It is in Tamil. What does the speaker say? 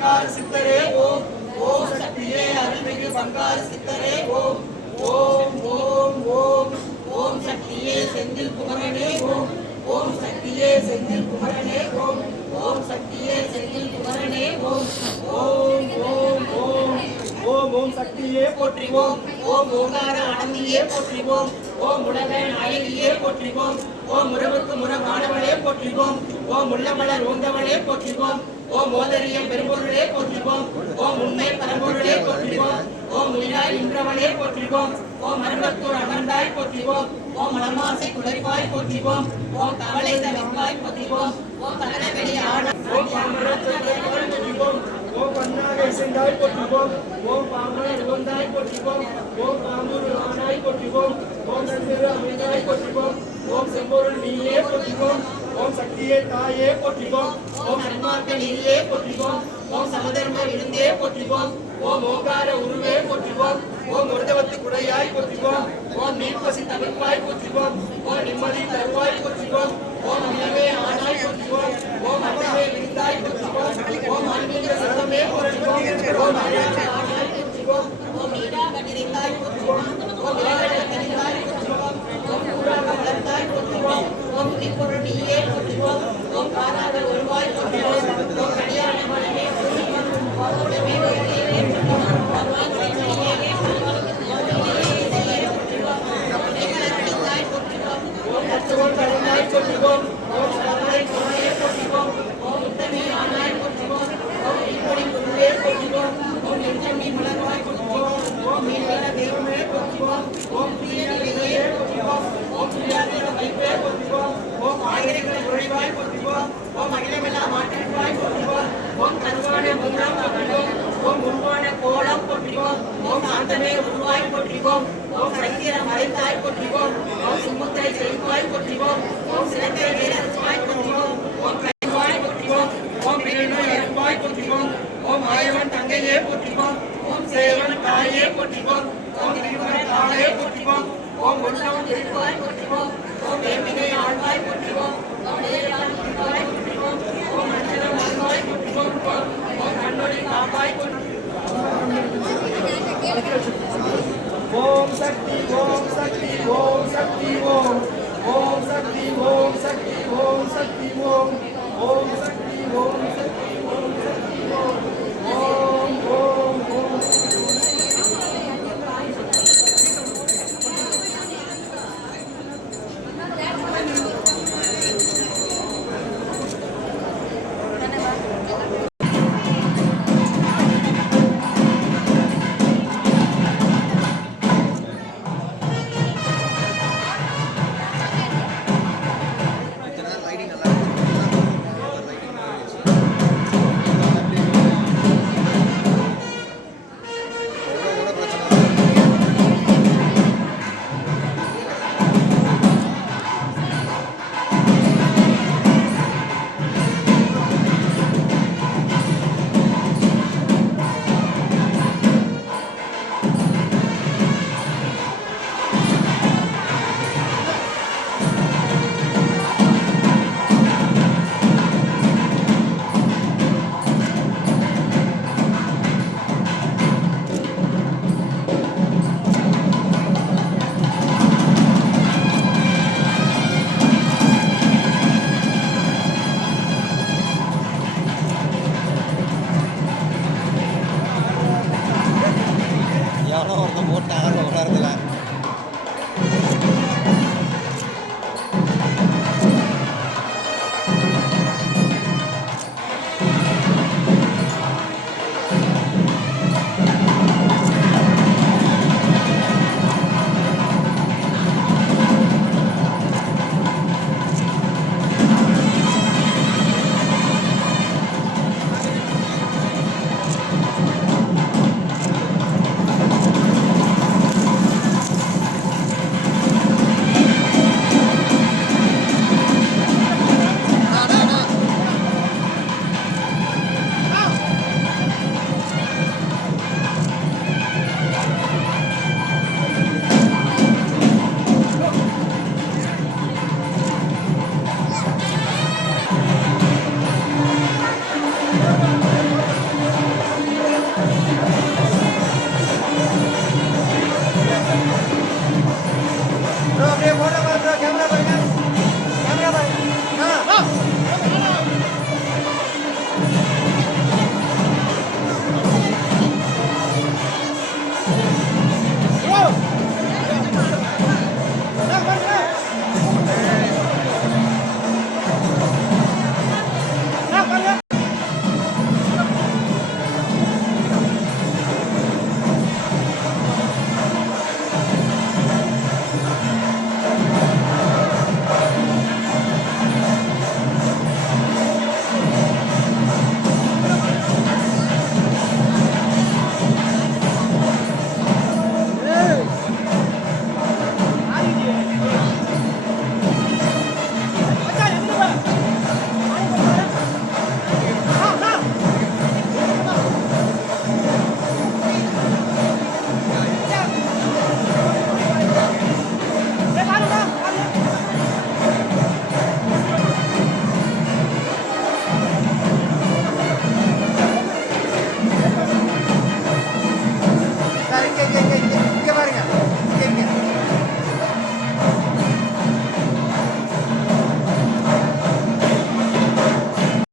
பங்கார சித்தரே ஓம் ஓம் சக்தியே அருள்மிகு பங்கார சித்தரே ஓம் ஓம் ஓம் ஓம் ஓம் சக்தியே செந்தில் குமரனே ஓம் ஓம் சக்தியே செந்தில் குமரனே ஓம் ஓம் சக்தியே செந்தில் குமரனே ஓம் ஓம் ஓம் ஓம் ஓம் ஓம் சக்தியே போற்றிவோம் ஓம் ஓங்கார ஆனந்தியே போற்றிவோம் ஓம் உலக நாயகியே போற்றிவோம் ஓம் முறவுக்கு முறமானவளே போற்றிவோம் ஓம் உள்ளமலர் ஓந்தவளே போற்றிவோம் ஓம் ஓதரியம் பெரும்பொருளே போற்றிவோம் ஓம் உண்மை பரம்பொருளே போற்றிவோம் ஓம் உயிராய் நின்றவளே போற்றிவோம் ஓம் அருவத்தூர் அமர்ந்தாய் போற்றிவோம் ஓம் மலமாசை குளறிவாய் போற்றிவோம் ஓம் கவலை தவிர்வாய் போற்றிவோம் ஓம் கலனவெளி ஆட ஓம் போற்றிவோம் ஓம் பன்னாக இசைந்தாய் போற்றிவோம் ஓம் பாம்பனாய் உகந்தாய் போற்றிவோம் ஓம் பாம்பூர் ஆனாய் போற்றிவோம் ஓம் சந்திர அமைந்தாய் போற்றிவோம் ஓம் செம்பொருள் நீயே போற்றிவோம் ஓம் சக்தியே தாயே போற்றிவோம் ஓம் சன்மார்க்க நீயே போற்றிவோம் ஓம் சமதர்ம விருந்தே போற்றிவோம் ஓம் ஓங்கார உருவே போற்றிவோம் ஓம் முருதவத்து குடையாய் போற்றிவோம் ஓம் நீர்பசி தவிர்ப்பாய் போற்றிவோம் ஓம் நிம்மதி தருவாய் போற்றிவோம் ஓம் நிலவே ஆனாய் போற்றிவோம் ஓம் அன்னவே விருந்தாய் போற்றிவோம் ஓம் ஆன்மீக சர்வமே போற்றிவோம் ஓம் ஆனாய் போற்றிவோம் ஓம் நீடாக நிறைந்தாய் போற்றிவோம் ஓம் இலகட நிறைந்தாய் போற்றிவோம் ஓம் கூடாக வளர்ந்தாய் போற்றிவோம் ஓம் திப்பொருள் நீயே போற்றிவோம் ஓம் காராக வருவாய் போற்றிவோம் ஓம் கடியான மனமே போற்றிவோம் ஓம் உடமே உயிரே போற்றிவோம் ஓம் வாஞ்சையே போற்றிவோம் ஓம் கருணாய் போற்றிவோம் ஓம் சரணாய் குணாயே போற்றிவோம் ஓம் உத்தமே ஆனாய் போற்றிவோம் ஓம் இப்படி குருவே போற்றிவோம் ஓம் நெஞ்சமி மலர்வாய் போற்றிவோம் ஓம் மீன்கள தேவமே போற்றிவோம் ஓம் பிரியனிலையே போற்றிவோம் ஓம் பிரியாதிர வைப்பே போற்றிவோம் ஓம் ஆயிரங்களை நுழைவாய் போற்றிவோம் ஓம் அகிலமெல்லாம் மாற்றிவாய் போற்றிவோம் ஓம் கருவான மூலம் போற்றிவோம் ஓம் உருவான கோலம் போற்றிவோம் ஓம் சாந்தமே உருவாய் போற்றிவோம் ஓம் சைத்திர மறைத்தாய் போற்றிவோம் ஓம் சுமுத்திரை செய்வாய் போற்றிவோம் ஓம் சிலங்கை வேலருவாய் போற்றிவோம் ஓம் கைவாய் போற்றிவோம் ஓம் பிரிநோய் அருவாய் போற்றிவோம் ஓம் ஆயவன் தங்கையே போற்றிவோம் ஓம் சேவன் தாயே போற்றிவோம் ஓம் திருவன் தாயே போற்றிவோம் ஓம் ஒன்றவன் திருவாய் போற்றிவோம் ஓம் வேம்பினை ஆழ்வாய் போற்றிவோம் ஓம் நேராய் போற்றிவோம் ஓம் அஞ்சலம் ஆழ்வாய் போற்றிவோம் ஓம் கண்ணொழி